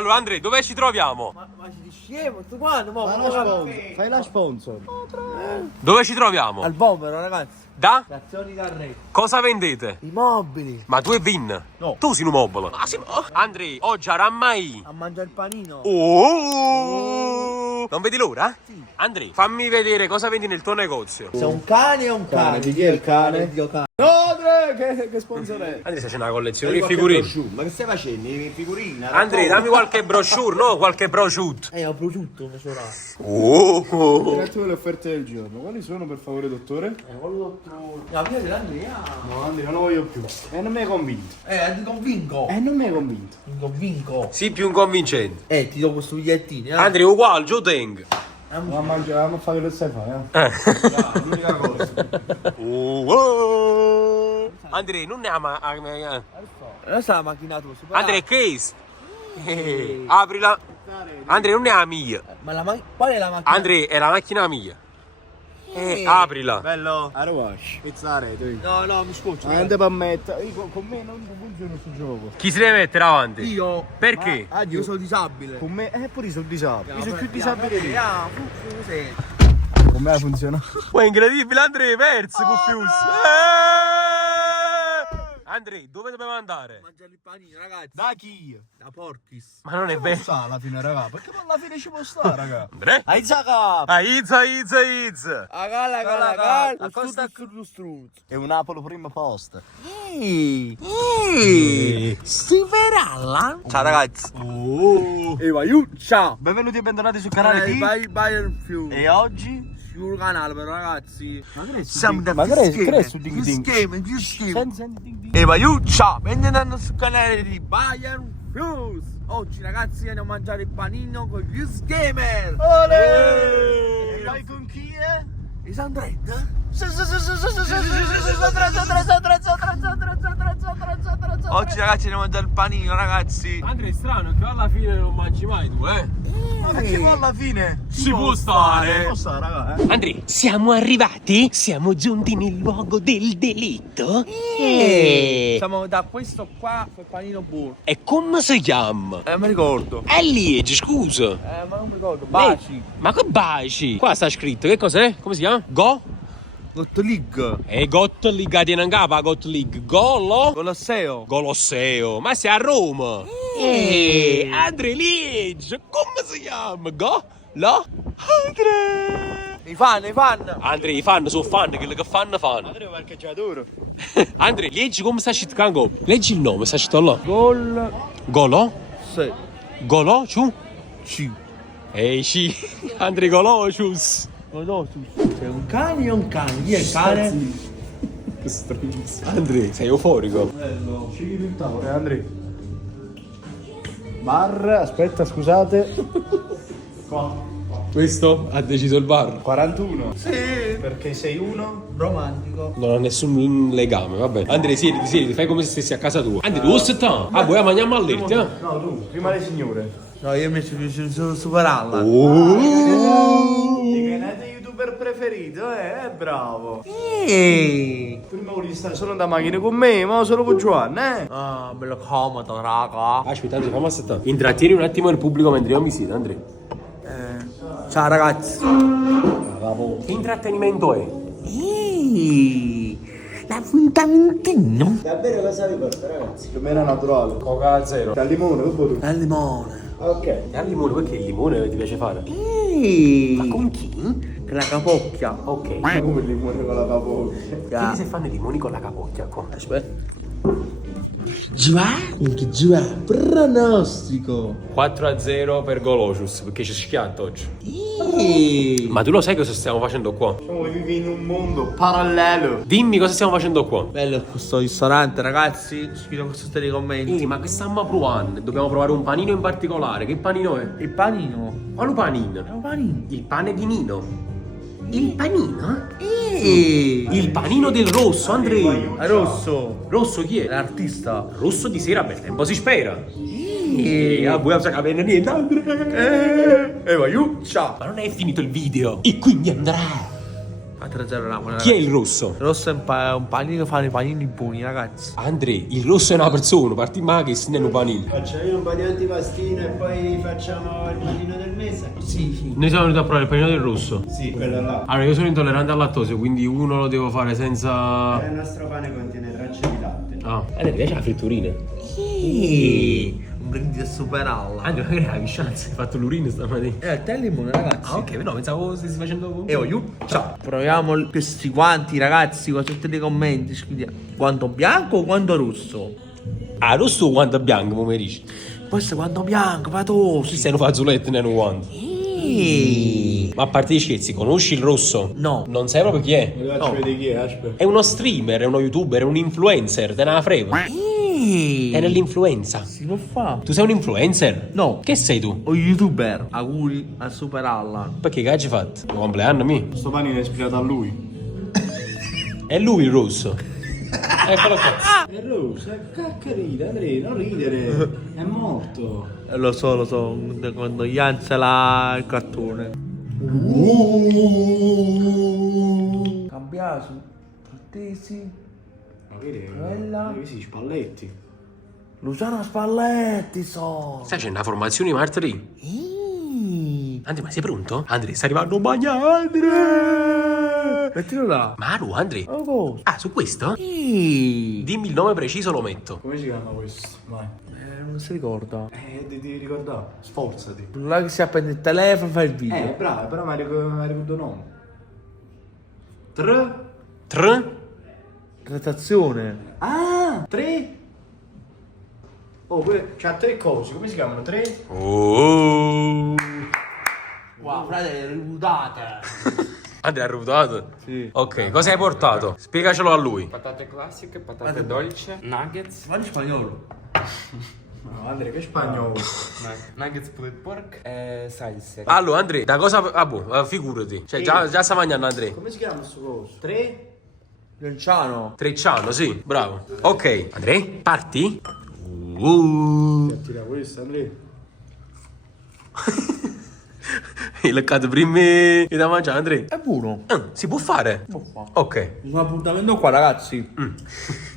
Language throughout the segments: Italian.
Allora Andrea, dove ci troviamo? Ma ci scemo, tu quando? Fai la sponsor. Dove ci troviamo? Al Bombero, ragazzi. Da? Stazioni carrette. Cosa vendete? I mobili. Ma tu e Vin? No. Tu sei un mobile. Ah, sì, Andrea, oggi aramai. A mangiare il panino. Oh! Non vedi l'ora? Sì. Andrea, fammi vedere cosa vendi nel tuo negozio. Sei un cane o un cane? Di chi è il cane? Dio cane. No, Andrea, che sponsor è? Andrea, c'è una collezione di figurine. Ma che stai facendo? Figurine? Andrea, dammi qualche brochure, no? Qualche prosciutto. Ho prosciutto, mi sono Oh! Ragazzi, le offerte del giorno. Quali sono, per favore, dottore? La via dell'Andrea. No, Andrea, non lo voglio più. E non mi hai convinto. Ti convinco. Non mi hai convinto. Ti convinco. Sii più convincente. Ti do questo bigliettino. Andrea, uguale, giù tengo. Andiamo a mangiare, andiamo a fare quello che sai fare, l'unica cosa. Oh! Andrea, non ne ama. Non sta la macchina tua. Andrea, case. Aprila. Andrea, non ne ha mia. Ma qual è la macchina? Andrea, è la macchina mia. Aprila. Bello. Arwash. Pizzare, tu. No, mi scoccio. Niente per mettere. Con me non funziona questo gioco. Chi si deve mettere avanti? Io. Perché? Io sono disabile. Con me, pure io sono disabile. Io sono più disabile di te. Cos'è? Con me funziona. È incredibile, Andrea, perso con Fius. Andrea, dove dobbiamo andare? Mangiare il panino, ragazzi. Da chi? Da Portis. Ma non è Che vero. sta alla fine, raga? Perché alla fine ci può stare, raga? Andrea? Aizaka! Izza. Agala. Costa Strut. È un Napoli prima posta. Stai veralla? Ciao ragazzi. Oh! E vai, ciao. Benvenuti e bentornati sul canale di... Bayern Fiu. E oggi? Sul canale però ragazzi. Siamo da su Ding Ding. Senti. E vai, ciao. Benvenuti sul canale di Bayern Fuse. Oggi ragazzi andiamo a mangiare il panino con gli Gamer. Olè! E vai con chi è? E Sandretta? Oggi ragazzi andiamo a mangiare il panino ragazzi. Andrea, è strano che alla fine non mangi mai tu, Ma perché poi alla fine? Si può stare. Può stare, raga, Andrea, siamo arrivati? Siamo giunti nel luogo del delitto? Siamo da questo qua col panino buono. E come si chiama? Mi ricordo. È Liegi, scusa. Ma non mi ricordo. Baci. Ma che baci? Qua sta scritto, che cos'è? Come si chiama? Go? Got League. E Got League, tiene in capa Got League. Golo? Colosseo. Colosseo. Ma sei a Roma? Andrea Liegi, come si chiama? Go? Lo? Andrea! I fan. Andrea, i fan sono fan, quelli che fanno. Andrea parcheggiatore. Andrea, leggi come sta scritto Kango. Leggi il nome, sta scritto là. Gol. Golo? Sì. Golo? Ciu? C. Ehi, sì. Andrea Golo, cius. C'è un cane o un cane? Chi è il cane? Che stronzo. Andrea, sei euforico. Bello. Scegli il tavolo. Andrea. Bar, aspetta, scusate. Qua. Questo ha deciso il bar. 41. Sì. Perché sei uno? Romantico. Non ha nessun legame, vabbè. Andrea, siediti, fai come se stessi a casa tua. Andrea, tu stai? Ah, vuoi mangiare all'erti, eh? No, tu, prima le signore. No, io mi sono superarla. Dica, è il youtuber preferito, bravo. Prima volevi stare solo da macchina con me, ma solo con Giovanna, Ah, bello comodo, raga. Aspetta, Andrea, fammi aspettare. Intrattieni un attimo il pubblico mentre io mi siedo, Andrea. Ciao ragazzi. Che intrattenimento è? L'appuntamentino. Davvero cosa vi porta, ragazzi? Per me era naturale. Coca zero. Al limone, dopo tu. Al limone. Ok. E al limone, perché il limone ti piace fare? Ma con chi? Che la capocchia. Ok. Ma come il limone con la capocchia? Che si fanno i limoni con la capocchia qua? Aspetta. Già. Pronostico. 4-0 per Golocius, perché ci schiatta oggi. Ma tu lo sai cosa stiamo facendo qua? Siamo vivi in un mondo parallelo. Dimmi cosa stiamo facendo qua. Bello questo ristorante, ragazzi. Scrivete questo nei commenti. Ma che stiamo provando? Dobbiamo provare un panino in particolare. Che panino è? Il panino. Quale panino? Il panino. Il pane di Nino. Il panino? Il panino del rosso, Andrea. Rosso. Rosso chi è? L'artista. Rosso di sera per tempo si spera. A voi non si capire niente, Andrea. E vai, ciao. Ma non è finito il video. E quindi andrà. 3-0 Napoli. Chi è il rosso? Il rosso è un panino che fanno i panini buoni, ragazzi. Andre, il rosso è una persona, parti ma che si ne un panino. Facciamo io un po' di antipastino e poi facciamo il panino del mese? Sì. Noi siamo venuti a provare il panino del rosso. Sì, quello là. Allora, io sono intollerante al lattosio, quindi uno lo devo fare senza... Il nostro pane contiene tracce di latte. Ah, a te piace la fritturina? Un brindisi a superarla. Andre, magari avevi chance, hai fatto l'urina stamattina. Il tè e limone, ragazzi. Ah, ok, no, pensavo stessi facendo... E voglio. Ciao. Proviamo questi guanti, ragazzi, con tutti i commenti. Scriviamo quanto bianco o quanto rosso? Ah, rosso o guanto bianco, come dici? Questo è quanto bianco, patoso. Ci sei un fazzoletto e non un guanto. Ma a parte gli scherzi, conosci il rosso? No. Non sai proprio chi è? Mi faccio vedere chi è, aspetta. È uno streamer, è uno youtuber, è un influencer, te ne la frego. È nell'influenza. Si può fare? Tu sei un influencer? No. Che sei tu? O youtuber. Auguri a superarla. Perché che hai fatto? Il compleanno mio? Questo panino è ispirato a lui. È lui il rosso. Eccolo qua. È rosso, caccarita, Andrea, non ridere. È morto. Lo so, condoglianze là il cartone. Cambiato. Frattesi. Ma vedi? Quella. Sì, Spalletti. Luciano Spalletti so. Sai, c'è una formazione martedì. Andre, ma sei pronto? Andre, sta arrivando un bagno, Andre! Mettilo là. Maru, Andre. Oh, cosa? Ah, su questo? Sì. Dimmi il nome preciso, lo metto. Come si chiama questo? Vai. Non si ricorda. Devi ricordare. Sforzati. Là che si appende il telefono fa il video. Bravo, però mi ricordo il nome. Tr? Trattazione. Ah, 3. Oh, c'ha 3 cose, come si chiamano? 3? Oh. Wow, frate, riputate. Andre, ha reputato? Sì. Ok, cosa hai portato? Spiegacelo a lui. Patate classiche, patate dolci, nuggets, Ma in spagnolo. No, Andrea, che spagnolo. nuggets pulled pork e salse. Allora, Andre, da cosa... Ah, boh, figurati. Cioè, già sta mangiando, Andre. Come si chiama questo coso? 3? Lenciano. Trecciano, sì, bravo. Ok, Andre, parti? Tira questo, Andrea. Hai leccato prima e da mangiare, Andre? È buono. Si può fare? Può fare. Ok. Un appuntamento qua, ragazzi.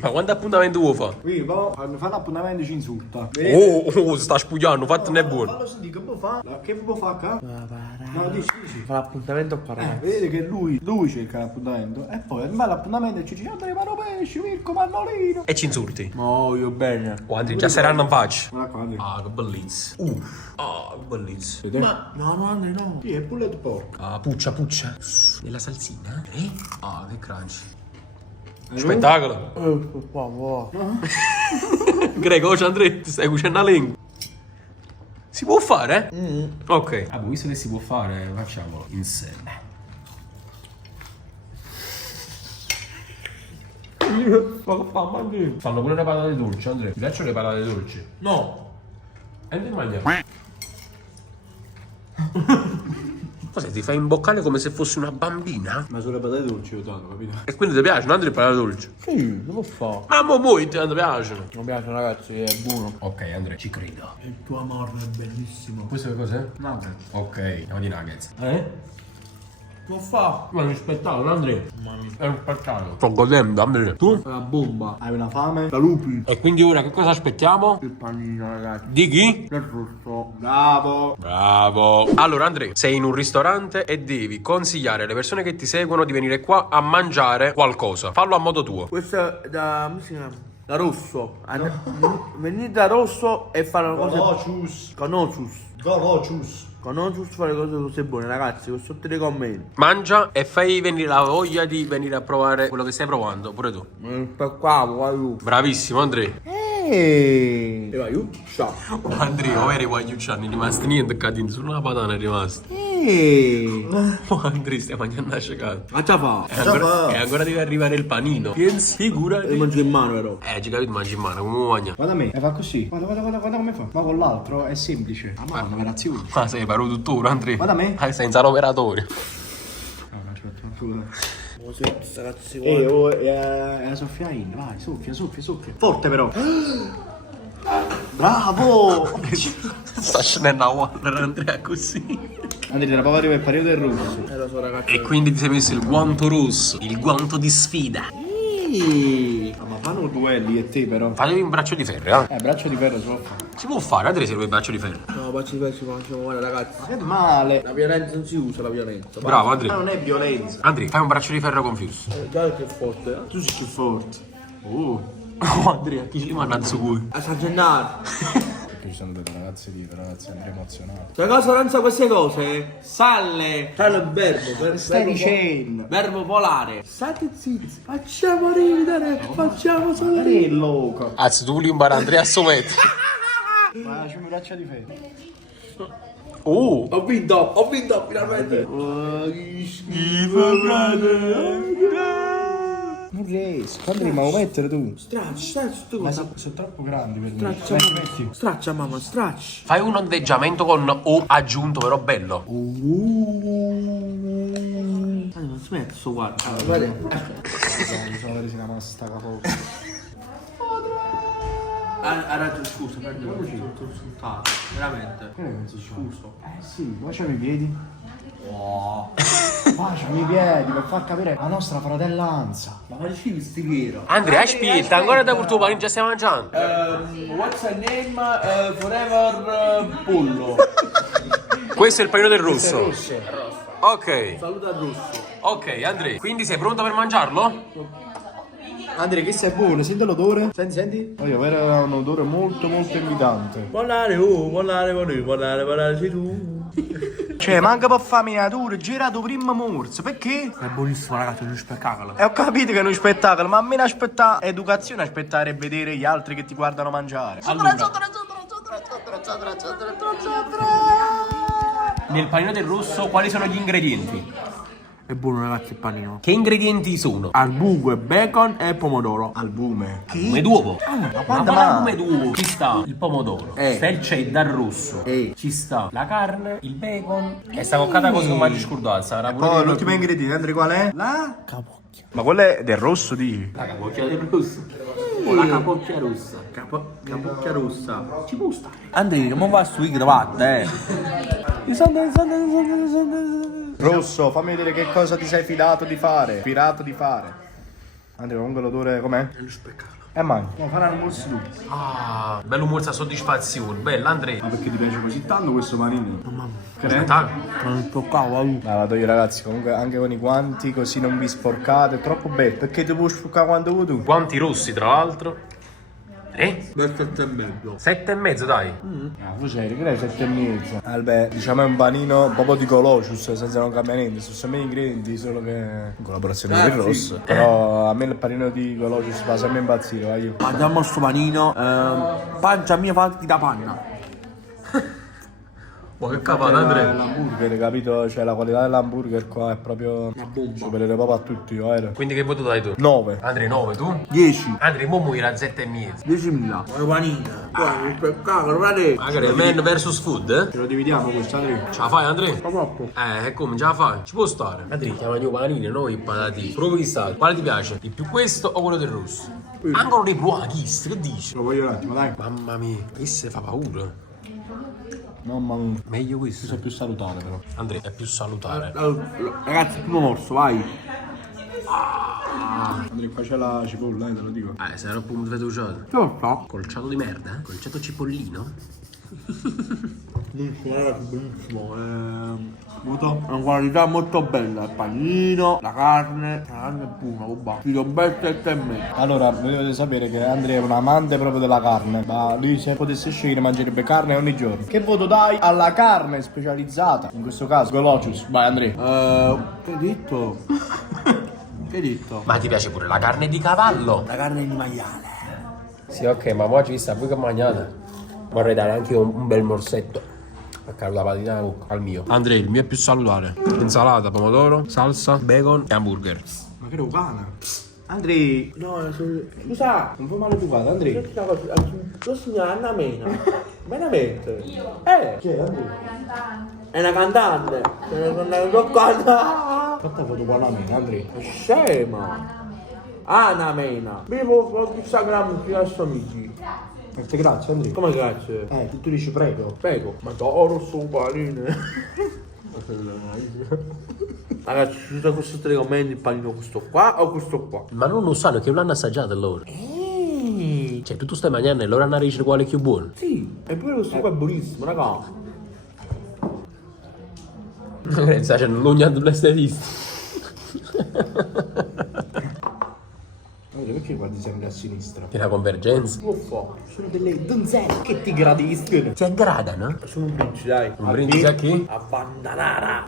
Ma quanto appuntamento vuoi fare? Qui, quando fa l'appuntamento ci insulta. Sta spugliando, fattene buono. Fallo sentire, che può fare? Che può fare qua? No, dici. Fa l'appuntamento qua, ragazzi. Vedete che lui cerca l'appuntamento e poi va all'appuntamento e ci dice Andrea, mano pesce, Mirko, Mannolino. E ci insulti. No, io bene. Oh, Andre, già saranno in faccia. Guarda qua, Andrea. Ah, che bellezza. Ah, che bellezza. Ma no, Andre, no. Sì, è bullet pork. Ah, puccia. Della salsina? Ah, che crunch. Spettacolo. Qua. Greco, Andre, ti stai cucinando la lingua. Si può fare? Ok. Ah, visto che si può fare, facciamolo insieme. Ma che fa, mangi? Fanno pure le patate dolci, Andre. Ti piacciono le patate dolci? No. E ne mangiamo. Cos'è? Ti fai imboccare come se fossi una bambina? Ma sulle patate dolci ho dato, capito? E quindi ti piacciono, Andre, le patate dolci? Sì, lo può fare. Ma mo ti piacciono. Mi piace, ragazzi, è buono. Ok, Andre, ci credo. Il tuo amore è bellissimo. Questo che cos'è? Nuggets. Ok, andiamo di nuggets. Può fare. Ma è un spettacolo, Andre. È un spettacolo. Sto godendo, Andre. Tu? La bomba. Hai una fame? Da lupi. E quindi ora che cosa aspettiamo? Il panino, ragazzi. Di chi? Del rosso. Bravo. Bravo. Allora, Andre, sei in un ristorante e devi consigliare alle persone che ti seguono di venire qua a mangiare qualcosa. Fallo a modo tuo. Questo è da... come si chiama? Da rosso. Venite da rosso e fare una cosa... Conocius. Conocius fare cose buone, ragazzi, con sotto nei commenti. Mangia e fai venire la voglia di venire a provare quello che stai provando, pure tu. Per qua, vai. Bravissimo, Andre. E vai, ciao. Andre, ora i guagliucciani rimasti niente, cadini solo una patana è rimasta. Oh, Andre, stai mangiando una scecata. Ma già fa. E ancora deve arrivare il panino. Figurati. Lo mangio in mano, però. Ci capito, mangi in mano, come mangia? Guarda me, e fa così. Guarda come fa. Ma con l'altro è semplice. Ma è un'operazione. Ma sei paro tuttora, Andre. Guarda me. Senza l'operatore. Aspetta, scusa. Questa cazzo È la soffiaina, vai, soffia. Forte però. Bravo! Sta scendendo a Waller, Andrea, così. Andrea, tra poco arriva il periodo del rosso. Lo so ragazzi. E quindi ti sei messo il guanto rosso, il guanto di sfida. Ma fanno duelli e te però. Fatevi un braccio di ferro, eh. Braccio di ferro si può fare. Si può fare, Andrea serve il braccio di ferro. No, facci facciamo male ragazzi. Che male. La violenza non si usa, la violenza. Bravo Ma Andrea. non è violenza. Andrea, fai un braccio di ferro con Fius. Già che è forte, eh. Tu sei più forte. Oh Andrea, chi ci manda su cui? A San Gennaro. Perché ci sono delle ragazze lì, ragazzi, Andrea emozionato. Cioè cosa non sa queste cose? Salle. Salle è un verbo. Stai dicendo? Verbo polare. State zitti. Facciamo ridere. Facciamo Andrea sorridere. è loco. Anzi, tu volevi imparare Andrea a sommettere. Ma c'è un braccio di ferro. Oh! Ho vinto finalmente. Oh, che schifo, Non riesco. Andrea, ma vuoi mettere tu? Straccia, tu. Ma sono troppo grandi per me. Straccia, mamma. Straccia, mamma, straccia. Fai un ondeggiamento con O aggiunto, però bello. Non smetto sto guarda. Guarda. Mi sono presi una masta capo. Ha ragione, scusa, prendo tutto insultato. Veramente. Non si Scuso. sì, baciami i piedi. Wow. Baciami i piedi per far capire la nostra fratellanza. Ma facci questi vero. Andrea, aspetta, ancora da pure tu, ma già stiamo mangiando. What's her name? Forever Pollo. Questo è il panino del rosso. Ok, Saluta il rosso. ok, Andrea. Quindi sei pronto per mangiarlo? Andrea, che sei buono, senti l'odore? Senti? Voglio avere un odore molto invitante. Volare, volare, sei tu. Cioè, manca per fare miniature, girato prima morso, perché? È buonissimo ragazzi, è uno spettacolo. E ho capito che è uno spettacolo, ma a me aspetta educazione, aspettare e vedere gli altri che ti guardano mangiare. Nel panino del rosso quali sono gli ingredienti? È buono ragazzi il panino. Che ingredienti sono? Albume, bacon e pomodoro. Albume. Albume d'uovo. Ma Ma quando quale mai? albume d'uovo? Ci sta il pomodoro, sta il cheddar rosso, ci sta la carne, il bacon e sta coccata cosa che mangi scordato. Sarà pure Poi quello- l'ultimo ingrediente, Andrea, qual è? La capocchia. Ma quello è del rosso, di? La capocchia del rosso. O la capocchia rossa. Capocchia rossa. Ci può stare. Andrea, come va su cravatte, Rosso, fammi vedere che cosa ti sei fidato di fare. Fidato di fare. Andrea, comunque l'odore com'è? È uno spettacolo. Mangi. No, faranno morsi tu. Ah, bello morsa soddisfazione. Bella Andrea. Ma perché ti piace così tanto questo panino? Mamma. Aspetta. Ma non toccavo, Ma vado io ragazzi, comunque anche con i guanti così non vi sporcate, è troppo bello. Perché ti puoi sporcare quando vuoi tu? Guanti rossi tra l'altro. Del 7,5. 7,5 dai. Ah, tu sei, che lei 7,5. Vabbè, diciamo è un panino proprio di Colocious, senza non cambiare niente, sono sempre ingredienti, solo che in collaborazione con il sì. rosso. Però a me il panino di Colocious fa sempre impazzire, vai io. Mangiamo sto panino. Pancia mia fatti da panna. Ma che cavata Andrea. L'hamburger, capito? Cioè la qualità dell'hamburger qua è proprio Una bomba. superiore proprio a tutti, vero? Quindi che voto dai tu? 9. Andrea 9 tu? 10. Andrea mo muoio a 7,5. 10.000. Panina. Guarda, che spettacolo, guarda. Magari man versus food, eh? Ce lo dividiamo questo, Andrea? Ce la fai Andrea? Troppo. E come ce la fai? Ci può stare. Andrea, chiamano i panini, noi i patatini. Proprio chi sta? Quale ti piace? Di più questo o quello del rosso? Ancora dei buoni, che dici? Lo voglio un attimo, dai. Mamma mia, questo fa paura. Mamma mia. Meglio questo. Questo è più salutare però. Andrea, è più salutare. Ragazzi, primo morso, vai. Andrea, qua c'è la cipolla, te lo dico. Se era un po' fettucciato. Certo. Colciato di merda, eh? Colciato cipollino. Benissimo, ragazzi, benissimo. Voto? Una qualità molto bella. Il panino, la carne è buona, robà. Ti do un bel 7,5. Allora, voi dovete sapere che Andrea è un amante proprio della carne, ma lui se potesse scegliere mangerebbe carne ogni giorno. Che voto dai alla carne specializzata? In questo caso, Colocious. Vai Andrea. Che hai detto? Che hai detto? Ma ti piace pure la carne di cavallo? La carne di maiale. Sì, ok, ma oggi sta voi che mangiate. Vorrei dare anche un bel morsetto. A la patina al mio. Andrea, il mio è più salutare. Insalata, pomodoro, salsa, bacon e hamburger. Ma che rogana? Andrea, No, scusa. non fa maleducato, Andrea. Lo signora Anna Mena. Veramente? Chi è Andrea? È una cantante. È una toccata. Fatta foto qua la mia, Andrea. Scema. Anna Mena. Vivo Instagram più assomigli. Grazie Andrea. Come grazie? Tu dici prego. Prego. Ma d'oro sto panino. Ragazzi, ci sono questi tre commenti, il panino questo qua o questo qua? Ma non lo sanno che non l'hanno assaggiato loro. Cioè, tu stai mangiando e loro hanno a dire quale è più buono. Sì, eppure questo qua è buonissimo, raga. Sta facendo l'ugna dell'estetista. Perché guardi sempre a sinistra? Che la convergenza. Uffa, Sono delle donzelle che ti gradiscono. Si aggradano. sono un brindisi, dai. Un brindisi a chi? A Bandanara.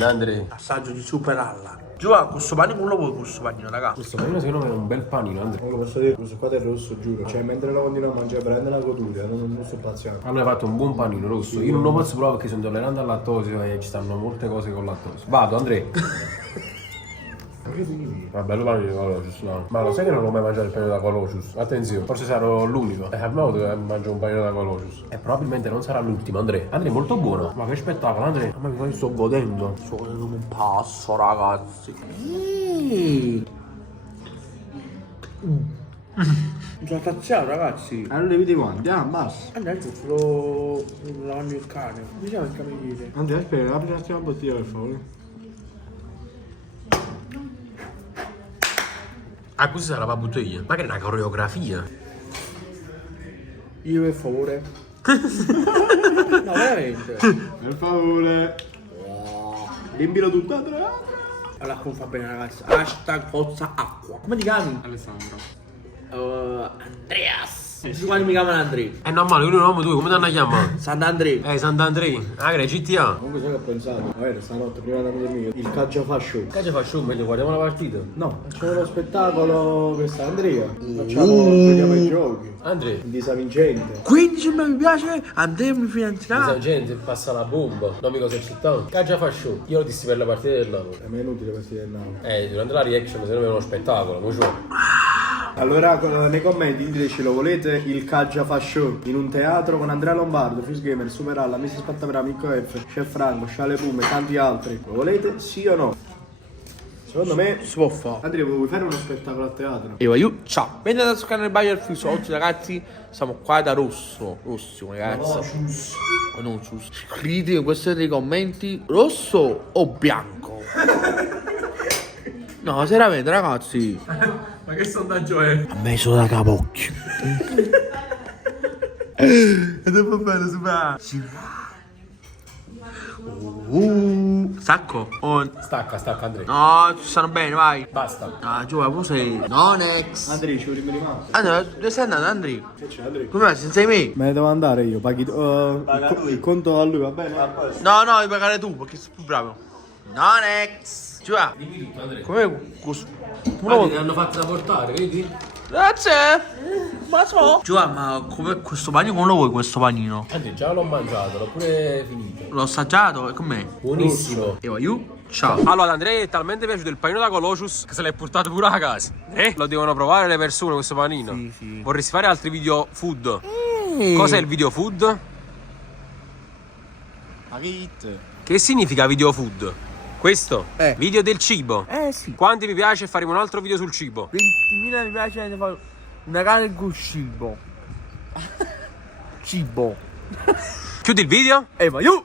Andrea. Assaggio di superalla. Giova, questo panino non lo vuoi questo panino, raga? Questo panino secondo me è un bel panino, Andrea. Non lo posso dire, questo qua è rosso, giuro. Cioè, mentre lo continuo a mangiare, prende la goduria, non sto spaziando. Hanno fatto un buon panino rosso. Io non lo posso provare perché sono intollerante al lattosio e ci stanno molte cose con lattosio. Vado, Andrea. Ma bello panino da Colossus, no? Ma lo sai che non ho mai mangiato il panino da Colossus? Attenzione, forse sarò l'unico. È al modo che mangio un panino da Colossus. E probabilmente non sarà l'ultimo, Andrea. Andrea è molto buono. Ma che spettacolo, Andrea. Ma mi sto godendo. Sto godendo un passo, ragazzi. Sono saziato, ragazzi. Allora vedi quanti? Ah, basta. Andate lo lavando il cane. Diciamo il cameriere. Andrea, aspetta, apri una bottiglia per favore. Ah, questa sarà la bottiglia. Ma che è una coreografia. Io per favore. No, veramente. Per favore. Riempilo tutto, Andrea. Allora, come fa bene, ragazzi. Hashtag forza acqua. Come ti chiami? Alessandro. Andreas. Tutti quanti mi chiamano Andrea. È normale, uno uomo due, come ti hanno a chiamare? Sant'Andrea. Sant'Andrea. Ah, che è GTA. Comunque sai che ho pensato? Vabbè, stanotte prima da mio il calcio fa show. Che faccio meglio, guardiamo la partita. No, facciamo lo spettacolo per sta Andrea. Giochiamo i giochi. Andrea. Il disavincente. Quindi se mi piace, Andrea mi finanzierà. Questa gente passa la bomba. Non mi cosa è città. Caggia fa show. Io lo dissi per la partita del Napoli. È meno inutile questi del Napoli. Durante la reaction secondo me è uno spettacolo, mo ci vuole. Allora nei commenti diteci lo volete il Caggia fa show in un teatro con Andrea Lombardo, Fuse Gamer, Superalla, Mrs. Spattavera, Mirko F, Chef Franco, Sciale Pume e tanti altri. Lo volete sì o no? Secondo me Si può fare. Andrea vuoi fare uno spettacolo a teatro? Io, ciao. Benvenuti sul canale Bayer Fiso. Oggi ragazzi siamo qua da rosso. Rosso ragazzi. Non giusto. Scrivete in questi nei commenti rosso o bianco. No, seriamente ragazzi. Ma che sondaggio è? Ha messo da capocchio. E dopo bene, super. Sacco? Stacca Andrea. No, ci stanno bene, vai. Basta. Ah, Giova, tu sei. No, next. Andrea, ci vuoi rimanere? Andrea, dove stai andando, Andrea? Che c'è Andrea? Come vai, senza di me? Me ne devo andare io, paghi il conto a lui, va bene? No, no, devi pagare tu, perché sei più bravo. No, next. Giova, Dimmi tutto, Andrea. come questo? Ti hanno fatto da portare, vedi? Grazie. Ma so. Giova, ma come questo panino, come lo vuoi questo panino? Andrea, già l'ho mangiato, l'ho pure finito. L'ho assaggiato, e com'è? Buonissimo. E io, ciao. Allora, Andrea è talmente piaciuto il panino da Colossus che se l'è portato pure a casa. Lo devono provare le persone questo panino. Sì, sì. Vorresti fare altri video food? Cos'è il video food? Ma che hit? Che significa video food? Questo? Video del cibo. Sì. Quanti mi piace faremo un altro video sul cibo? 20.000 mi piace ne fare una carne con cibo. Cibo. Chiudi il video? Ma io.